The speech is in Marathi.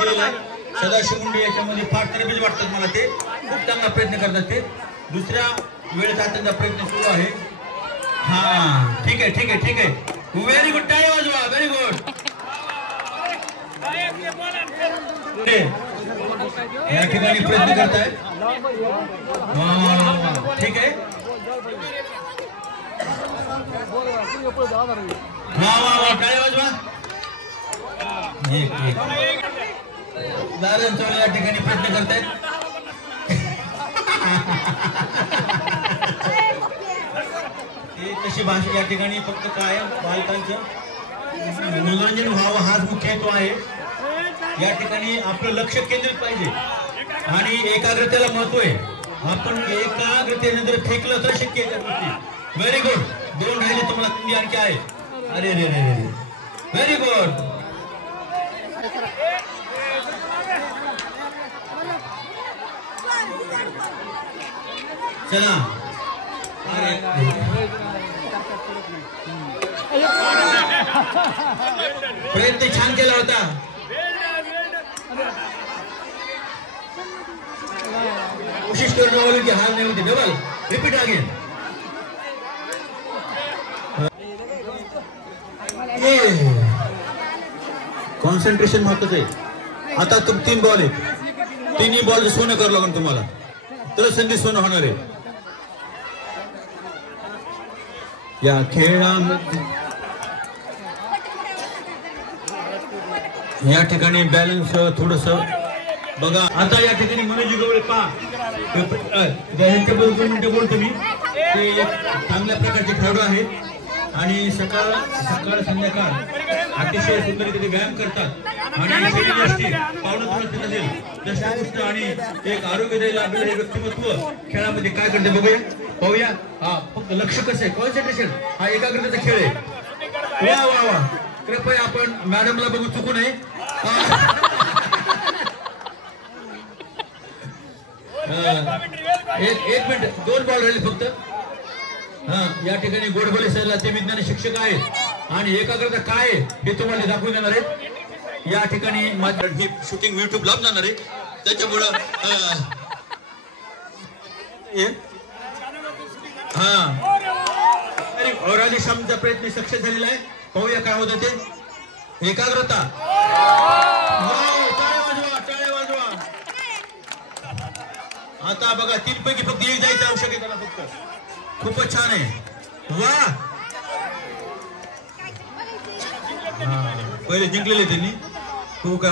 केलेला आहे. सदाशिव मुंडे याच्यामध्ये फार तरबेज वाटतात मला, ते खूप चांगला प्रयत्न करतात. ते दुसऱ्या वेळेचा त्यांचा प्रयत्न सुरू आहे. हा ठीक आहे ठीक आहे ठीक आहे. व्हेरी गुड, टाळ्या वाजवा. Very good. या ठिकाणी प्रयत्न करतायत. ठीक आहे. वा वा वा, टाळ्या वाजवा. दारण चौले या ठिकाणी प्रयत्न करतायत. तशी भाषा या ठिकाणी फक्त काय बालकांचं मनोरंजन व्हावं हाच मुख्य हेतू आहे. या ठिकाणी आपलं लक्ष केंद्रित पाहिजे आणि एकाग्रतेला महत्व आहे. आपण एकाग्रतेने जर फेकलं तर शक्य आहे. Very good. 2 राहिले तुम्हाला, संधी आणखी आहे. अरे रे रे रे, व्हेरी गुड. चला, प्रयत्न छान केला होता. कोशिश करून की हार नाही होती. Double repeat again. कॉन्सन्ट्रेशन महत्वाचं आहे. आता 3 बॉल आहेत. 3 बॉल सोनं करावं लागेल तुम्हाला, तर संधी सोनं होणार आहे. या खेळामध्ये या ठिकाणी बॅलन्स थोडस बघा. आता या ठिकाणी मनोज गवळे पहा, ह्यांच्याबद्दल बोलतो मी. ते एक चांगल्या प्रकारचे खेळाडू आहेत आणि सकाळ संध्याकाळ अतिशय सुंदर तिथे व्यायाम करतात आणि दष्टपुष्ट आणि एक आरोग्यदायी लाभलेलं हे व्यक्तिमत्व खेळामध्ये काय करते बघूया पाहूया. हा फक्त लक्ष कसं आहे, कॉन्सन्ट्रेशन, हा एकाग्रतेचा खेळ आहे. वा वा वा. कृपया आपण मॅडमला बघू चुकू नये. एक मिनिट, 2 बॉल राहिले फक्त. हा या ठिकाणी गोडबोले सरला ते विज्ञान शिक्षक आहेत आणि एकाग्रता काय हे तुम्हाला दाखवून देणार आहेत. या ठिकाणी ही शूटिंग युट्यूब लाभ जाणार आहे, त्याच्यामुळं हा और आली शामचा प्रयत्न सक्सेस झालेला आहे. पाहूया काय होतं ते. एकाग्रता. टाळ्या वाजवा, टाळ्या वाजवा. आता बघा 3 पैकी फक्त 1 जायचं आवश्यक आहे त्याला फक्त. खूपच छान आहे. वा, पहिले जिंकलेले त्यांनी. खूप काय